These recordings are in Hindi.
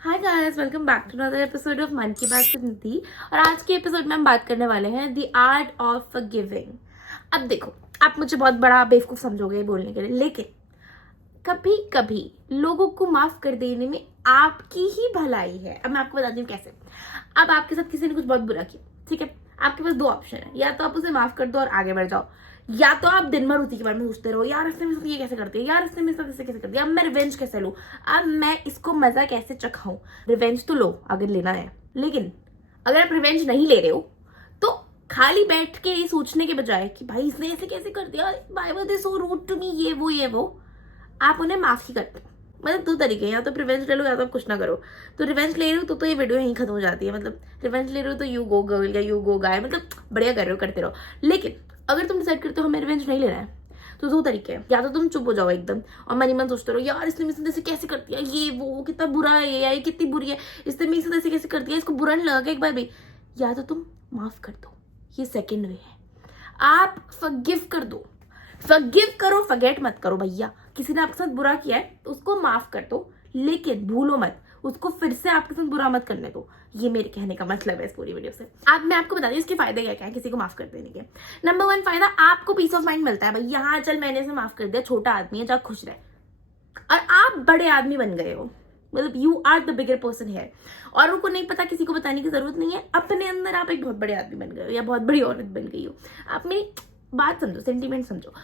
Hi guys, welcome back to another episode of Mann Ki बात विद निधि। और आज के एपिसोड में हम बात करने वाले हैं द आर्ट ऑफ फॉरगिविंग। अब देखो, आप मुझे बहुत बड़ा बेवकूफ समझोगे बोलने के लिए, लेकिन कभी कभी लोगों को माफ कर देने में आपकी ही भलाई है। अब मैं आपको बताती हूँ कैसे। अब आपके साथ किसी ने कुछ बहुत बुरा किया, ठीक है, आपके पास दो ऑप्शन है, या तो आप उसे माफ कर दो और आगे बढ़ जाओ, या तो आप दिन भर उसी के बारे में सोचते रहो, यार इसने मेरे साथ ये कैसे करती है, यार इसने मेरे साथ ऐसे कैसे करती है, अब मैं रिवेंज कैसे लूं, अब मैं इसको मजा कैसे चखाऊं। रिवेंज तो लो अगर लेना है, लेकिन अगर आप रिवेंज नहीं ले रहे हो तो खाली बैठ के ये सोचने के बजाय कि भाई इसने ऐसे कैसे कर दिया, why was they so rude to me, ये वो, आप उन्हें माफ ही करते हो। मतलब दो तरीके हैं, या तो रिवेंज ले लो या तो कुछ ना करो। तो रिवेंज ले रहे हो तो ये वीडियो यहीं खत्म हो जाती है। मतलब रिवेंज ले रहे हो तो यू गो गर्ल या यू गो गाय, मतलब बढ़िया कर रहे हो, करते रहो। लेकिन अगर तुम डिसाइड करते हो हमें रिवेंज नहीं लेना है, तो दो तरीके हैं, या तो तुम चुप हो जाओ एकदम और मन ही मन सोचते रहो, यार इसने मेरे साथ ऐसे कैसे कर दिया, ये वो कितना बुरा है, ये कितनी बुरी है, इसने मेरे साथ ऐसे कैसे कर दिया, इसको बुरा नहीं लगा एक बार भी। या तो तुम माफ कर दो, ये सेकेंड वे है। आप फॉरगिव कर दो, फॉरगिव करो, फॉरगेट मत करो भैया। किसी ने आपके साथ बुरा किया है तो उसको माफ कर दो, लेकिन भूलो मत उसको फिर से आपके साथ बुरा मत करने दो। ये मेरे कहने का मतलब है इस पूरी वीडियो से। अब मैं आपको बता दूं इसके फायदे क्या क्या है किसी को माफ कर देने के। नंबर 1 फायदा, आपको पीस ऑफ माइंड मिलता है, भाई यहाँ चल मैंने इसे माफ कर दिया, छोटा आदमी है, जा खुश रहे, और आप बड़े आदमी बन गए हो। मतलब you are the bigger person है, और उनको नहीं पता, किसी को बताने की जरूरत नहीं है, अपने अंदर आप एक बहुत बड़े आदमी बन गए हो या बहुत बड़ी औरत बन गई हो। आप मेरी बात समझो, सेंटीमेंट समझो।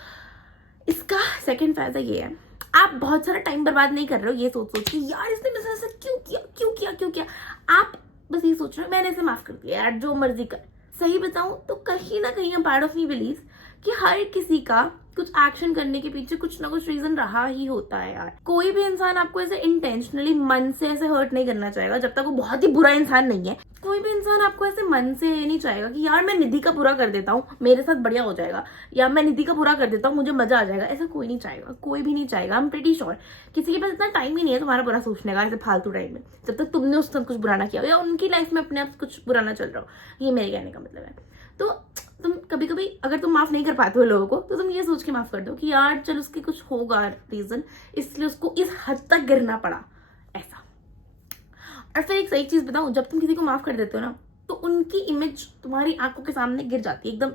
इसका सेकंड फायदा ये है, आप बहुत सारा टाइम बर्बाद नहीं कर रहे हो ये सोच सोच के, यार इसने मेरे साथ ऐसा क्यों किया। आप बस ये सोच रहे हो मैंने इसे माफ कर दिया, यार जो मर्जी कर। सही बताऊं तो कहीं ना कहीं पार्ट ऑफ मी बिलीव कि हर किसी का कुछ एक्शन करने के पीछे कुछ ना कुछ रीजन रहा ही होता है यार। कोई भी इंसान आपको ऐसे इंटेंशनली मन से ऐसे हर्ट नहीं करना चाहेगा जब तक वो बहुत ही बुरा इंसान नहीं है। कोई भी इंसान आपको ऐसे मन से नहीं चाहेगा कि यार मैं निधि का बुरा कर देता हूँ मेरे साथ बढ़िया हो जाएगा, या मैं निधि का बुरा कर देता हूँ मुझे मजा आ जाएगा। ऐसा कोई नहीं चाहेगा, कोई भी नहीं चाहेगा। आई एम प्रीटी श्योर किसी के पास इतना टाइम ही नहीं है तुम्हारा बुरा सोचने का ऐसे फालतू टाइम में, जब तक तुमने उसके साथ कुछ बुरा ना किया हो या उनकी लाइफ में अपने आप कुछ बुरा ना चल रहा हो। ये मेरे कहने का मतलब है। तो तुम कभी कभी अगर तुम माफ नहीं कर पाते हो लोगों को, तो तुम ये सोच के माफ कर दो कि यार चल उसके कुछ होगा रीजन, इसलिए उसको इस हद तक गिरना पड़ा, ऐसा। और फिर एक सही चीज बताऊं, जब तुम किसी को माफ कर देते हो ना, तो उनकी इमेज तुम्हारी आंखों के सामने गिर जाती है एकदम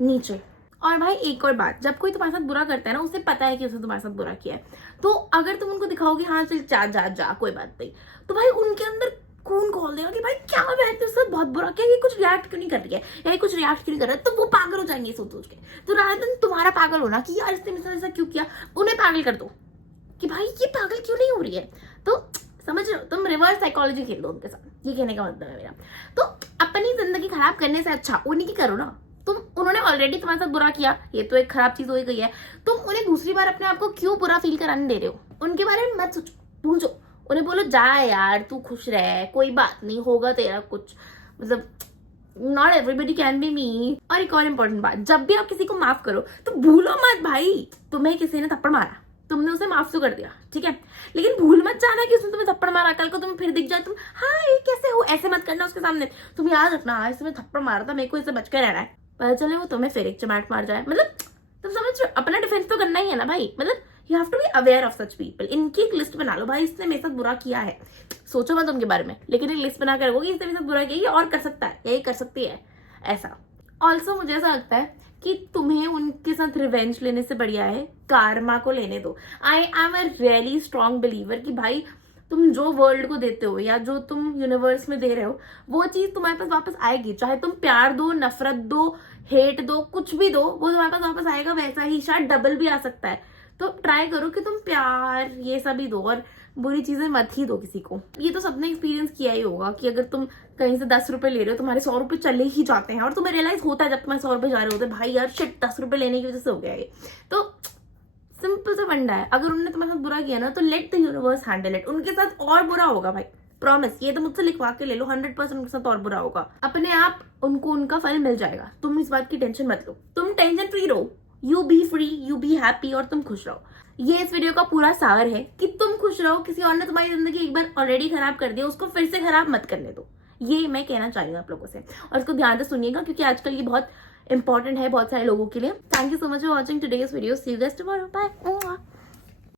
नीचे। और भाई एक और बात, जब कोई तुम्हारे साथ बुरा करता है ना, उसे पता है कि उसने तुम्हारे साथ बुरा किया है, तो अगर तुम उनको दिखाओगे हाँ चल जा जा जा कोई बात नहीं, तो भाई उनके अंदर खून खोल देगा कि भाई क्या मैं तेरे साथ बहुत बुरा किया, ये कुछ रिएक्ट क्यों नहीं कर रही है, या ये कुछ रिएक्ट क्यों नहीं कर रहा है, तो वो पागल हो जाएंगे सोच सोच के। तो रात दिन तुम्हारा पागल होना कि यार इसने मेरे साथ ऐसा क्यों किया, उन्हें पागल कर दो कि भाई ये पागल क्यों नहीं हो रही है। तो समझ रहे हो, तुम रिवर्स साइकोलॉजी खेल दो उनके साथ, ये कहने का मतलब है मेरा। तो अपनी जिंदगी खराब करने से अच्छा उन्हीं की करो ना। तुम उन्होंने ऑलरेडी तुम्हारे साथ बुरा किया, ये तो एक खराब चीज हो गई है, तुम उन्हें दूसरी बार अपने आप को क्यों बुरा फील कराने दे रहे हो। उनके बारे में मत सोचो, भूल जाओ, उन्हें बोलो जा यार तू खुश रह, कोई बात नहीं होगा तेरा कुछ, मतलब नॉट एवरीबडी कैन बी मी। और एक और इम्पोर्टेंट बात, जब भी आप किसी को माफ करो तो भूलो मत भाई तुम्हें किसी ने थप्पड़ मारा, तुमने उसे माफ तो कर दिया ठीक है, लेकिन भूल मत जाना कि उसने तुम्हें थप्पड़ मारा, कल को तुम्हें फिर दिख जाए तुम हाँ ये कैसे हो, ऐसे मत करना उसके सामने। तुम याद रखना आज इसने थप्पड़ मारा था, मेरे को इससे बच कर रहना है, पता चले वो तुम्हें फिर एक चमाट मार जाए। मतलब तुम समझ रहे हो, अपना डिफेंस तो करना ही है ना भाई। मतलब you have to be aware of such people. इनकी एक लिस्ट बना लो, भाई इसने मेरे साथ बुरा किया है, सोचो मत उनके बारे में, लेकिन एक लिस्ट बना कर रखो कि इसने मेरे साथ बुरा किया, ये और कर सकता है, यही कर सकती है, ऐसा। ऑल्सो मुझे ऐसा लगता है कि तुम्हें उनके साथ रिवेंज लेने से बढ़िया है कार्मा को लेने दो। I am a really strong believer कि भाई तुम जो वर्ल्ड को देते हो या जो तुम यूनिवर्स में दे रहे हो, वो चीज तुम्हारे पास वापस आएगी। चाहे तुम प्यार दो, नफरत दो, हेट दो, कुछ भी दो, वो तुम्हारे पास वापस आएगा, वैसा ही शायद डबल भी आ सकता है। तो ट्राई करो कि तुम प्यार ये सब ही दो, और बुरी चीजें मत ही दो किसी को। ये तो सबने एक्सपीरियंस किया ही होगा कि अगर तुम कहीं से 10 रुपए ले रहे हो, तुम्हारे 100 रुपए चले ही जाते हैं, और तुम्हें रियलाइज होता है जब तुम्हारे 100 रुपए जा रहे होते हैं, भाई यार शिट 10 रुपए लेने की वजह से हो गया ये। तो सिंपल सा फंडा है, अगर उन्होंने तुम्हारे साथ बुरा किया ना, तो let the universe handle it. उनके साथ और बुरा होगा भाई, प्रॉमिस, ये तो मुझसे लिखवा के ले लो, 100% उनके साथ और बुरा होगा। अपने आप उनको उनका फल मिल जाएगा, तुम इस बात की टेंशन मत लो, तुम टेंशन फ्री रहो, you B free, you be happy, और तुम खुश रहो। ये इस वीडियो का पूरा सार है कि तुम खुश रहो, किसी और ने तुम्हारी जिंदगी एक बार ऑलरेडी खराब कर दिया, उसको फिर से खराब मत करने दो। ये मैं कहना चाह रही हूँ आप लोगों से, और इसको ध्यान से सुनिएगा क्योंकि आजकल ये बहुत इंपॉर्टेंट है बहुत सारे लोगों के लिए। Thank you so much for watching today's video, see you guys tomorrow, bye.